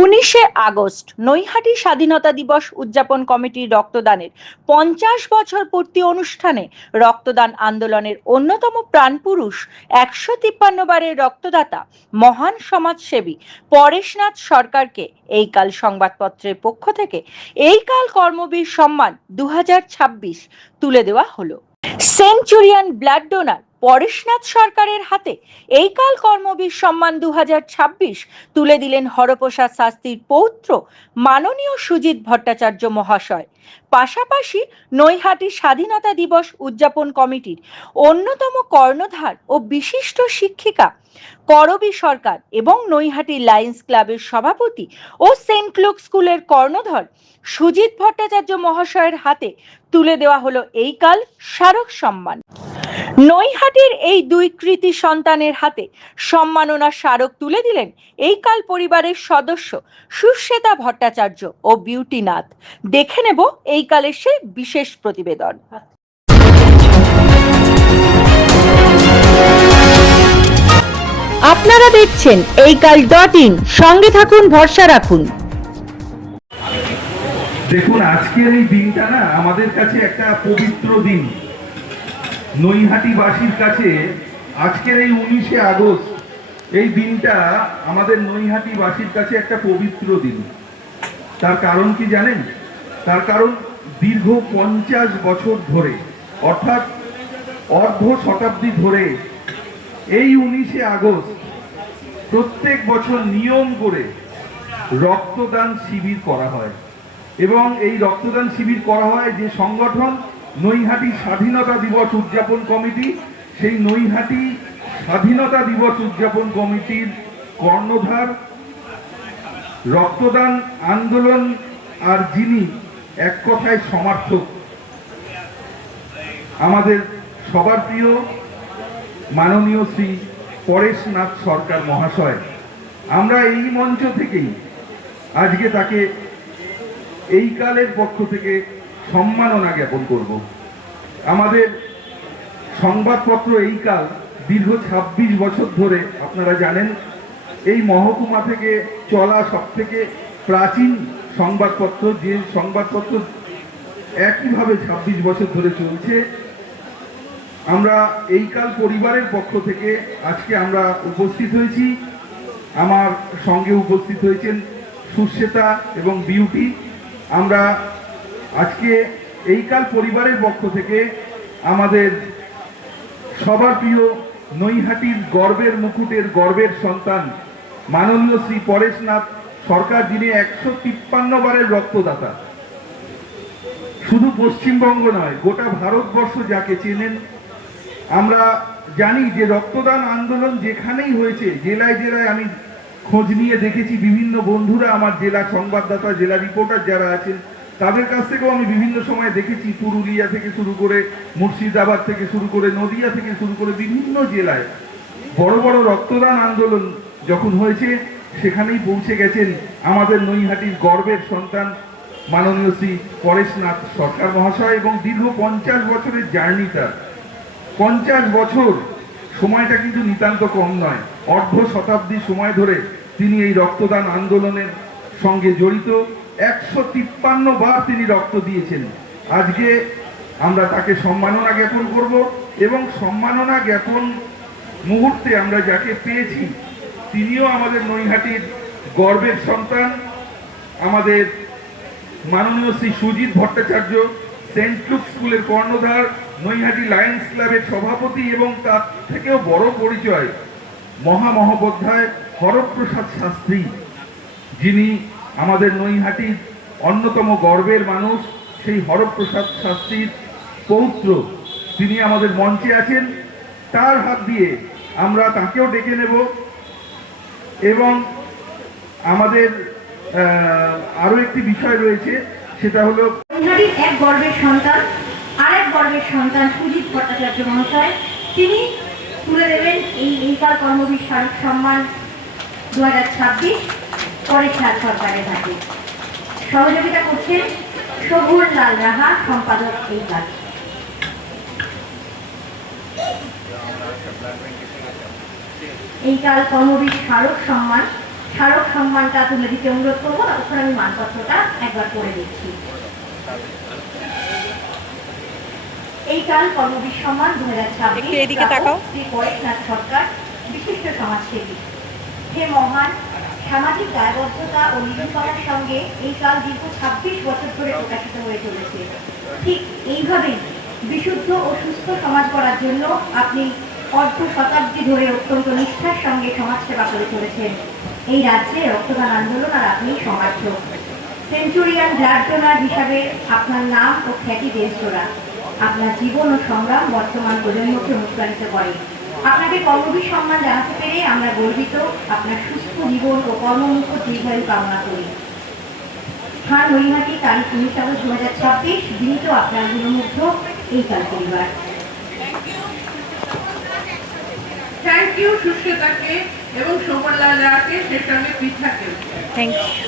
19শে August Naihati স্বাধীনতা দিবস উদযাপন কমিটির রক্তদানের 50 বছর পূর্তি অনুষ্ঠানে রক্তদান আন্দোলনের অন্যতম প্রাণপুরুষ 153 বারের রক্তদাতা মহান সমাজসেবী পরেশনাথ সরকারকে এই কাল সংবাদপত্রের পক্ষ থেকে এই কাল কর্মবীর সম্মান 2026 তুলে দেওয়া হলো। সেঞ্চুরিয়ান ব্লাড ডোনার পরেশনাথ সরকারের হাতে এই কাল কর্মবীর সম্মান 2026 তুলে দিলেন হরপ্রসাদ শাস্ত্রীর পৌত্র মাননীয় সুজিত ভট্টাচার্য মহাশয়। পাশাপাশি নৈহাটি স্বাধীনতা দিবস উদযাপন কমিটির অন্যতম কর্ণধার ও বিশিষ্ট শিক্ষিকা করবী সরকার এবং নৈহাটি লায়ন্স ক্লাবের সভাপতি ও সেন্ট লুক স্কুলের কর্ণধার সুজিত ভট্টাচার্য মহাশয়ের হাতে তুলে দেওয়া হলো এই কাল স্মারক সম্মান। নৈহাটির এই দুই কৃতি সন্তানের হাতে সম্মাননা স্মারক তুলে দিলেন এই কাল পরিবারের সদস্য সুশ্বেতা ভট্টাচার্য ও বিউটি নাথ। দেখে নেব এই কালের সেই বিশেষ প্রতিবেদন। আপনারা দেখছেন এই কাল.in, সঙ্গে থাকুন, ভরসা রাখুন। দেখুন, আজকের এই দিনটা না আমাদের কাছে একটা পবিত্র দিন। নৈহাটিবাসীর কাছে আজকের এই 19শে আগস্ট এই দিনটা আমাদের নৈহাটিবাসীর কাছে একটা পবিত্র দিন। তার কারণ কি জানেন? তার কারণ দীর্ঘ 50 বছর ধরে, অর্থাৎ অর্ধ শতাব্দী ধরে এই 19শে আগস্ট প্রত্যেক বছর নিয়ম করে রক্তদান শিবির করা হয়। এবং এই রক্তদান শিবির করা হয় যে সংগঠন নৈহাটি স্বাধীনতা দিবস উদযাপন কমিটি, সেই নৈহাটি স্বাধীনতা দিবস উদযাপন কমিটির কর্ণধার, রক্তদান আন্দোলন আর যিনি এক কথায় সমার্থক, আমাদের সবার প্রিয় মাননীয় শ্রী পরেশনাথ সরকার মহাশয়। আমরা এই মঞ্চ থেকেই আজকে তাকে এই কালের পক্ষ থেকে সম্মাননা জ্ঞাপন করব। আমাদের সংবাদপত্র এই কাল দীর্ঘ 26 বছর ধরে, আপনারা জানেন, এই মহকুমা থেকে চলা সব থেকে প্রাচীন সংবাদপত্র, যে সংবাদপত্র একইভাবে 26 বছর ধরে চলছে। আমরা এই কাল পরিবারের পক্ষ থেকে আজকে আমরা উপস্থিত হয়েছি। আমার সঙ্গে উপস্থিত হয়েছেন সুশ্বেতা এবং বিউটি। আমরা আজকে এই কাল পরিবারের পক্ষ থেকে আমাদের সবার প্রিয় নৈহাটির গর্বের মুকুটের গর্বের সন্তান মাননীয় শ্রী পরেশনাথ সরকার, যিনি 153 বারের রক্তদাতা, শুধু পশ্চিমবঙ্গ নয় গোটা ভারতবর্ষ যাকে চেনেন। আমরা জানি যে রক্তদান আন্দোলন যেখানেই হয়েছে, জেলায় জেলায় আমি খোঁজ নিয়ে দেখেছি, বিভিন্ন বন্ধুরা, আমার জেলা সংবাদদাতা, জেলা রিপোর্টার যারা আছেন, তাদের কাছ থেকেও আমি বিভিন্ন সময় দেখেছি, পুরুলিয়া থেকে শুরু করে, মুর্শিদাবাদ থেকে শুরু করে, নদিয়া থেকে শুরু করে বিভিন্ন জেলায় বড় বড় রক্তদান আন্দোলন যখন হয়েছে, সেখানেই পৌঁছে গেছেন আমাদের নৈহাটির গর্বের সন্তান মাননীয় শ্রী পরেশনাথ সরকার মহাশয়। এবং দীর্ঘ 50 বছরের জার্নিটা, 50 বছর সময়টা কিন্তু নিতান্ত কম নয়। অর্ধ শতাব্দী সময় ধরে তিনি এই রক্তদান আন্দোলনের সঙ্গে জড়িত। 153 বার তিনি রক্ত দিয়েছেন। আজকে আমরা তাকে সম্মাননা জ্ঞাপন করব এবং সম্মাননা জ্ঞাপন মুহূর্তে আমরা যাকে পেয়েছি, তিনিও আমাদের নৈহাটির গর্বের সন্তান, আমাদের মাননীয় শ্রী সুজিত ভট্টাচার্য, সেন্ট লুক স্কুলের কর্ণধার, নৈহাটি লায়ন্স ক্লাবের সভাপতি, এবং তার থেকেও বড় পরিচয় মহামহোপাধ্যায় হরপ্রসাদ শাস্ত্রী, যিনি আমাদের নৈহাটির অন্যতম গর্বের মানুষ, সেই হরপ্রসাদ শাস্ত্রীর পৌত্র, তিনি আমাদের মঞ্চে আছেন। তার হাত দিয়ে আমরা তাকেও ডেকে নেব। এবং আমাদের আরো একটি বিষয় রয়েছে, সেটা হলো নৈহাটির এক গর্বের সন্তান, আরেক গর্বের সন্তান সুজিত ভট্টাচার্য মহাশয়, তিনি তুলে দেবেন এই কাল কর্মবীর স্মারক সম্মান 2026 পরেশনাথ সরকারের হাতে। সহযোগিতা করছেন সবুর লাল রাহা, সম্পাদক এই কাল। এই কাল কর্মবীর স্মারক সম্মান স্মারক সম্মানটা তুলে দিতে অনুরোধ করবো। তখন আমি মানপত্রটা একবার পড়ে দিচ্ছি। এই কাল কর্মবীর সম্মান 2026 শ্রী পরেশনাথ সরকার, বিশিষ্ট সমাজসেবী। হে মহান, সামাজিক দায়বদ্ধতা ও নিরূপণার সঙ্গে এই কাল দীর্ঘ 26 বছর ধরে প্রকাশিত হয়ে চলেছে। ঠিক এইভাবেই বিশুদ্ধ ও সুস্থ সমাজ গড়ার জন্য আপনি অর্ধ শতাব্দী ধরে অত্যন্ত নিষ্ঠার সঙ্গে সমাজসেবা করে চলেছেন। এই রাজ্যে রক্তদান আন্দোলন আর আপনি সমার্থক। সেঞ্চুরিয়ান ব্লাড ডোনার হিসাবে আপনার নাম ও খ্যাতি দেশজোড়া। আপনার জীবন ও সংগ্রাম বর্তমান প্রজন্মকে অনুপ্রাণিত করে। আপনাকে কর্মবীর সম্মান জানাতে পেরে আমরা গর্বিত। আপনার সুস্থ জীবন ও কর্মমুখ দীর্ঘায়ু কামনা করি। স্থান নৈহাটি, তারিখ 19 আগস্ট 2026। বিনীত আপনার গুণমুগ্ধ এই কাল পরিবার। থ্যাংক ইউ সুস্মিতাকে এবং সোমলাল রায়কে, সে সঙ্গে পিঠাকে। Thank you.